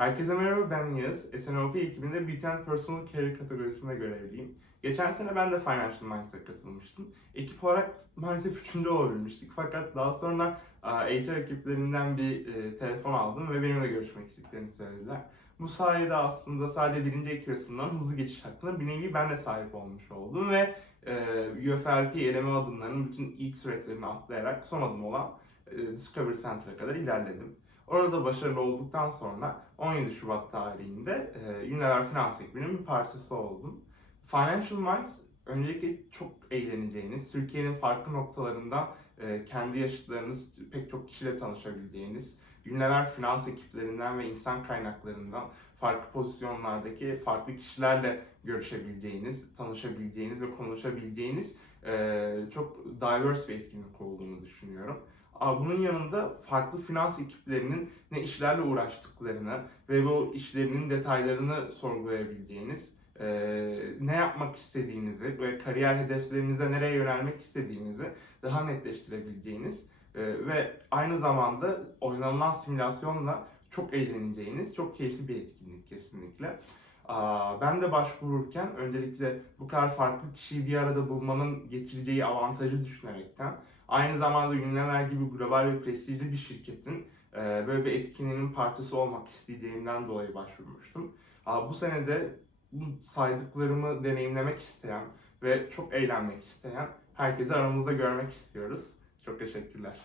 Herkese merhaba ben Yağız. SNOP ekibinde and Personal Care kategorisinde görevliyim. Geçen sene ben de Financial Minds'e katılmıştım. Ekip olarak maalesef üçüncü olabilmiştik. Fakat daha sonra HR ekiplerinden bir e, telefon aldım ve benimle görüşmek istediklerini söylediler. Bu sayede aslında sadece birinci arasından hızlı geçiş hakkında bir nevi ben de sahip olmuş oldum ve e, UFRP eleme adımlarının bütün ilk süreçlerini atlayarak son adım olan e, Discovery Center'a kadar ilerledim. Orada başarılı olduktan sonra 17 Şubat tarihinde e, Unilever Finans ekibinin bir parçası oldum. Financial Minds öncelikle çok eğleneceğiniz, Türkiye'nin farklı noktalarından e, kendi yaşıtlarınız pek çok kişiyle tanışabileceğiniz, Unilever finans ekiplerinden ve insan kaynaklarından farklı pozisyonlardaki farklı kişilerle görüşebileceğiniz, tanışabileceğiniz ve konuşabileceğiniz e, çok diverse bir etkinlik olduğunu düşünüyorum. Bunun yanında farklı finans ekiplerinin ne işlerle uğraştıklarını ve bu işlerinin detaylarını sorgulayabileceğiniz, e, ne yapmak istediğinizi ve kariyer hedeflerinizde nereye yönelmek istediğinizi daha netleştirebileceğiniz e, ve aynı zamanda oynanılan simülasyonla çok eğleneceğiniz, çok keyifli bir etkinlik kesinlikle. Ben de başvururken öncelikle bu kadar farklı kişiyi bir arada bulmanın getireceği avantajı düşünerekten aynı zamanda Unilever gibi global ve prestijli bir şirketin e, böyle bir etkinliğinin parçası olmak isteyeceğimden dolayı başvurmuştum. Bu sene de bu saydıklarımı deneyimlemek isteyen ve çok eğlenmek isteyen herkesi aramızda görmek istiyoruz. Çok teşekkürler.